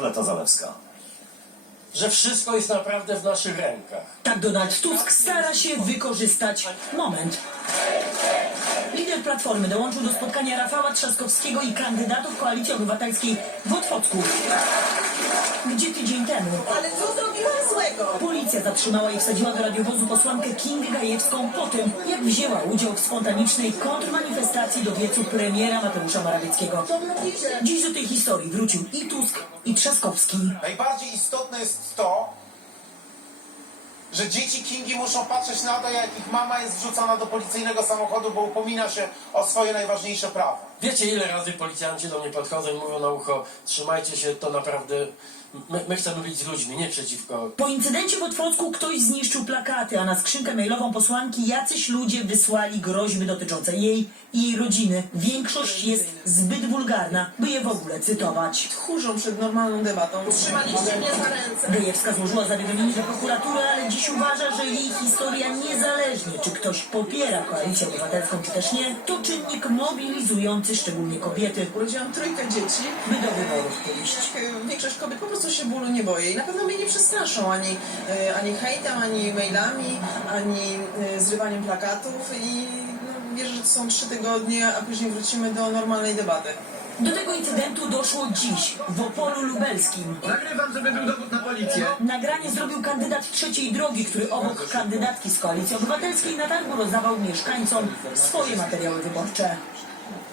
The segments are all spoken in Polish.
Arleta Zalewska. Że wszystko jest naprawdę w naszych rękach. Tak Donald Tusk stara się wykorzystać moment. Lider Platformy dołączył do spotkania Rafała Trzaskowskiego i kandydatów Koalicji Obywatelskiej w Otwocku, gdzie tydzień temu Ale co zrobiła złego? policja zatrzymała i wsadziła do radiowozu posłankę Kingę Gajewską po tym, jak wzięła udział w spontanicznej kontrmanifestacji do wiecu premiera Mateusza Morawieckiego. Dziś do tej historii wrócił i Tusk, i Trzaskowski. Najbardziej istotne jest to, że dzieci Kingi muszą patrzeć na to, jak ich mama jest wrzucana do policyjnego samochodu, bo upomina się o swoje najważniejsze prawa. Wiecie, ile razy policjanci do mnie podchodzą i mówią na ucho, trzymajcie się, to naprawdę... My, my chcemy być z ludźmi, nie przeciwko. Po incydencie w Otwocku ktoś zniszczył plakaty, a na skrzynkę mailową posłanki jacyś ludzie wysłali groźby dotyczące jej i jej rodziny. Większość jest zbyt wulgarna, by je w ogóle cytować. tchórzą przed normalną debatą. Trzymaliście mnie za ręce. Gajewska złożyła zawiadomienie do prokuratury, ale dziś uważa, że jej historia niezależnie, czy ktoś popiera koalicję obywatelską, czy też nie, to czynnik mobilizujący szczególnie kobiety, Urodziłam trójkę dzieci. by do wyborów pójść. E, Większość kobiet po prostu się bólu nie boi. I na pewno mnie nie przestraszą ani, e, ani hejtem, ani mailami, ani e, zrywaniem plakatów i no, wierzę, że to są trzy tygodnie, a później wrócimy do normalnej debaty. Do tego incydentu doszło dziś w Opolu Lubelskim. Nagrywam, żeby był dowód na policję. Nagranie zrobił kandydat trzeciej drogi, który obok kandydatki z Koalicji Obywatelskiej na targu rozdawał mieszkańcom swoje materiały wyborcze.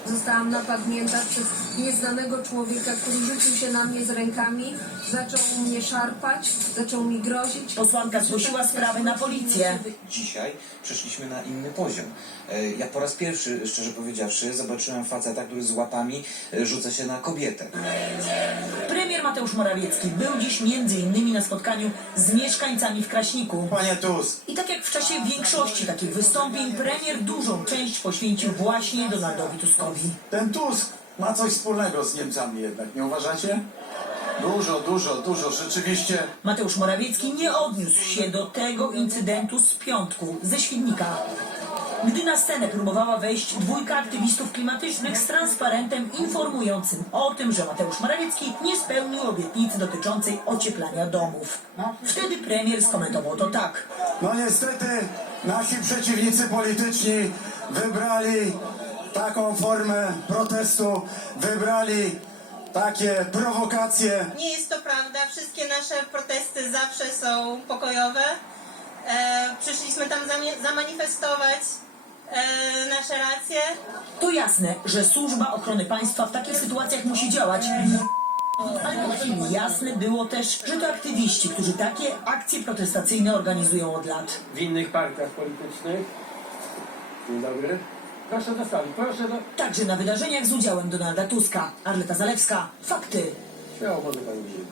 Zostałam napadnięta przez nieznanego człowieka, który rzucił się na mnie z rękami, zaczął mnie szarpać, zaczął mi grozić. Posłanka zgłosiła sprawę na policję. Dzisiaj przeszliśmy na inny poziom. E, Ja po raz pierwszy, szczerze powiedziawszy, zobaczyłem faceta, który z łapami e, rzuca się na kobietę. Premier Mateusz Morawiecki był dziś między innymi na spotkaniu z mieszkańcami w Kraśniku. Panie Tusk, I tak jak w czasie większości takich wystąpień, premier dużą część poświęcił właśnie Donaldowi Tuskowi. Ten Tusk ma coś wspólnego z Niemcami jednak, nie uważacie? Dużo, dużo, dużo, rzeczywiście. Mateusz Morawiecki nie odniósł się do tego incydentu z piątku, ze Świdnika. Gdy na scenę próbowała wejść dwójka aktywistów klimatycznych z transparentem informującym o tym, że Mateusz Morawiecki nie spełnił obietnicy dotyczącej ocieplania domów. Wtedy premier skomentował to tak. No niestety nasi przeciwnicy polityczni wybrali taką formę protestu, wybrali takie prowokacje. Nie jest to prawda. Wszystkie nasze protesty zawsze są pokojowe. E, przyszliśmy tam zamanifestować e, nasze racje. To jasne, że służba ochrony państwa w takich sytuacjach musi działać. Ale jasne było też, że to aktywiści, którzy takie akcje protestacyjne organizują od lat. W innych partiach politycznych. Dzień dobry. Proszę do sali, proszę do... Także na wydarzeniach z udziałem Donalda Tuska, Arleta Zalewska, fakty. Śmiało może pani wziąć.